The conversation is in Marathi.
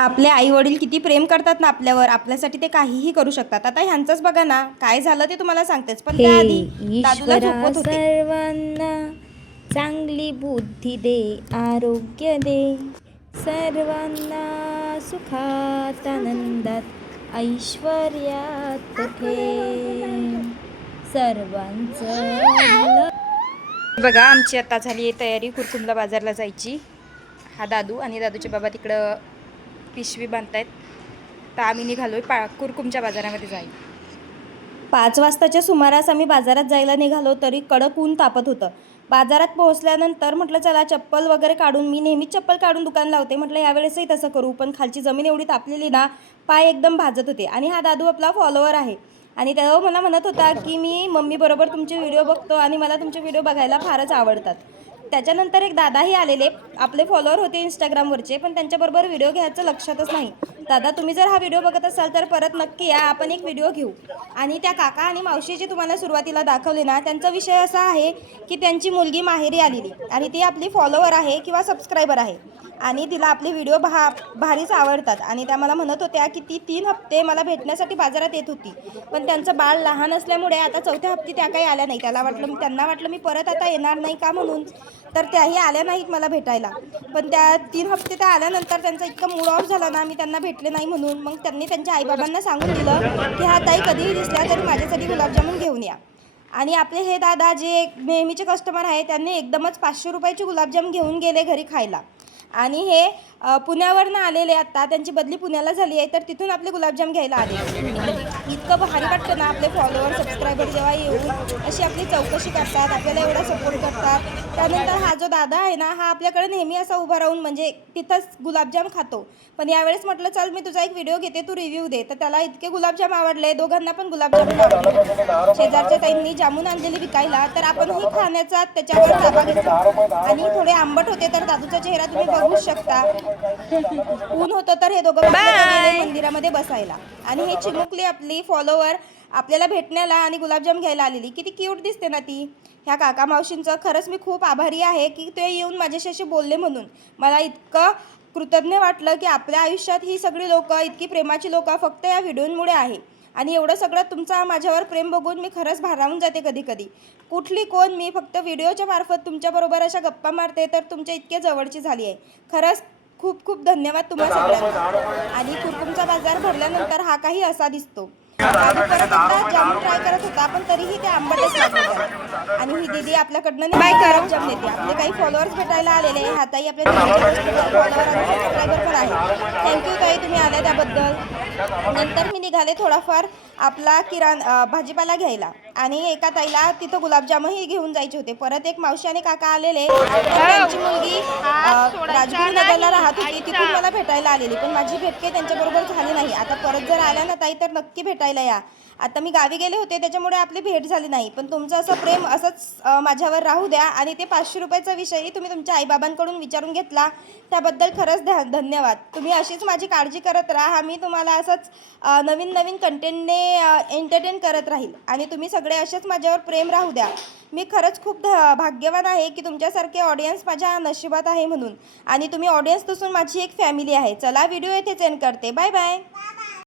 आपले आई वडील किती प्रेम करतात ना आपल्यावर, आपल्यासाठी ते काहीही करू शकतात. आता ह्यांचंच बघा ना, काय झालं ते तुम्हाला सांगतेच, पण हे त्याआधी दादूला ईश्वरा झोपवत होते. सर्वांना चांगली बुद्धी दे, आरोग्य दे, सर्वांना सुखात आनंदात ऐश्वर्यात ठेव, सर्वांचं बघा आमची आता झाली आहे तयारी कुरकुमला बाजारला जायची. हा दादू आणि दादूचे बाबा तिकडं पिशवी बांधतायत. तर आम्ही निघालोय कुरकुमच्या बाजारामध्ये जाईल. 5 वाजताच्या सुमारास आम्ही बाजारात जायला निघालो, तरी कडक ऊन तापत होतं. बाजारात पोहोचल्यानंतर म्हटलं चला चप्पल वगैरे काढून, मी नेहमीच चप्पल काढून दुकान लावते, म्हटलं यावेळेसही तसं करू. पण खालची जमीन एवढी तापलेली ना, पाय एकदम भाजत होते. आणि हा दादू आपला फॉलोवर आहे आणि तेव्हा मला म्हणत होता की मी मम्मीबरोबर तुमचे व्हिडिओ बघतो आणि मला तुमचे व्हिडिओ बघायला फारच आवडतात. त्याच्यानंतर एक दादाही आलेले, आपले फॉलोअर होते इंस्टाग्रामवरचे, पण त्यांच्याबरोबर व्हिडिओ घ्यायचं लक्षातच नाही. दादा तुम्ही जर हा व्हिडिओ बघत असाल तर परत नक्की या, आपण एक व्हिडिओ घेऊ. आणि त्या काका आणि मावशी जे तुम्हाला सुरुवातीला दाखवले ना, त्यांचा विषय असा आहे की त्यांची मुलगी माहेरी आलेली आणि ती आपली फॉलोवर आहे किंवा सबस्क्रायबर आहे आणि तिला आपले व्हिडिओ भारीच आवडतात. आणि त्या मला म्हणत होत्या की ती 3 हप्ते मला भेटण्यासाठी बाजारात येत होती, पण त्यांचं बाळ लहान असल्यामुळे आता 4थ्या हप्ती त्या काही आल्या नाही. त्यांना वाटलं मी परत आता येणार नाही का म्हणून, तर त्याही आल्या नाहीत मला भेटायला. पण त्या 3 हप्ते त्या आल्यानंतर त्यांचा इतका मूड ऑफ झाला ना, मी त्यांना भेटले नाही म्हणून. मग त्यांनी त्यांच्या आईबाबांना सांगून दिलं की हा ताई कधीही दिसल्या तरी माझ्यासाठी गुलाबजामुन घेऊन या. आणि आपले हे दादा जे नेहमीचे कस्टमर आहे, त्यांनी एकदमच 500 रुपयाचे गुलाबजाम घेऊन गेले घरी खायला. आणि हे पुण्यावरनं आलेले, आत्ता त्यांची बदली पुण्याला झाली आहे, तर तिथून आपले गुलाबजाम घ्यायला आले. इतकं भारी वाटतं ना, आपले फॉलोअर सबस्क्रायबर जेव्हा येऊन अशी आपली चौकशी करतात, आपल्याला एवढा सपोर्ट करतात. त्यानंतर हा जो दादा आहे ना, हा आपल्याकडे नेहमी असा उभा राहून म्हणजे तिथंच गुलाबजाम खातो. पण यावेळेस म्हटलं चल मी तुझा एक व्हिडिओ घेते, तू रिव्ह्यू दे. तर त्याला इतके गुलाबजाम आवडले, दोघांना पण गुलाबजामुन आवडले. शेजारच्या ताईंनी जामून आणलेली विकायला, तर आपणही खाण्याचा त्याच्यावर ताबा घेतला. आणि थोडे आंबट होते, तर दादूचा चेहरा तुम्ही बघू शकता. ऊन होतं तर हे दोघं गेले मंदिरामध्ये बसायला. आणि हे चिमुकली आपली फॉलोवर आपल्याला भेटण्याला आणि गुलाबजाम घ्यायला आलेली. किती क्यूट दिसते ना ती. ह्या काका मावशींचं खरंच मी खूप आभारी आहे की ते येऊन माझ्याशी असे बोलले म्हणून. मला इतकं कृतज्ञ वाटलं की आपल्या आयुष्यात ही सगळी लोकं, इतकी प्रेमाची लोकं फक्त या व्हिडिओमुळे आहे. आणि एवढं सगळं तुमचा माझ्यावर प्रेम बघून मी खरंच भारावून जाते कधी कधी. कुठली कोण मी, फक्त व्हिडिओच्या मार्फत तुमच्याबरोबर अशा गप्पा मारते, तर तुमच्या इतक्या जवळची झाली आहे. खरंच खूप खूप धन्यवाद तुम्हा सगळ्यांना. आणि कुरकुमचा बाजार भरल्यानंतर हा काही असा दिसतो. दादू परत एकदा जाम ट्राय करत होता, पण तरीही ते आंबटच लागत. आणि ही दीदी आपल्याकडनं गुलाबजाम देते. आपले काही फॉलोअर्स भेटायला आलेले, हा ताई आपल्या फॉलोअर आणि सबस्क्रायबर पण आहे. थँक्यू ताई, तुम्ही आल्या त्याबद्दल. नंतर मी निघाले थोडाफार आपला भाजीपाला घ्यायला, आणि एका ताईला तिथं गुलाबजामही घेऊन जायचे होते. परत एक मावशी आणि काका आलेले, तर त्यांची मुलगी राजगुरुनगरला राहत होती, तिथून मला भेटायला आलेली, पण माझी भेट काही त्यांच्याबरोबर झाली नाही. आता परत जर आल्या ना ताई, तर नक्की भेटायला या. आता मी गावी गेले होते, त्याच्यामुळे आपली भेट झाली नाही, पण तुमचं असं प्रेम असंच माझ्यावर राहू द्या. आणि ते 500 रुपयाचा विषयही तुम्ही तुमच्या आईबाबांकडून विचारून घेतला, त्याबद्दल खरंच धन्यवाद. तुम्ही अशीच माझी काळजी करत राहा. मी तुम्हाला असंच नवीन नवीन कंटेंटने एंटरटेन करत राहील, आणि तुम्ही सगळे असेच माझ्यावर प्रेम राहू द्या. मी खरंच खूप भाग्यवान आहे की तुमच्यासारखे ऑडियन्स माझ्या नशिबात आहे म्हणून. आणि तुम्ही ऑडियन्स नसून माझी एक फॅमिली आहे. चला व्हिडिओ येथेच एंड करते. Bye bye.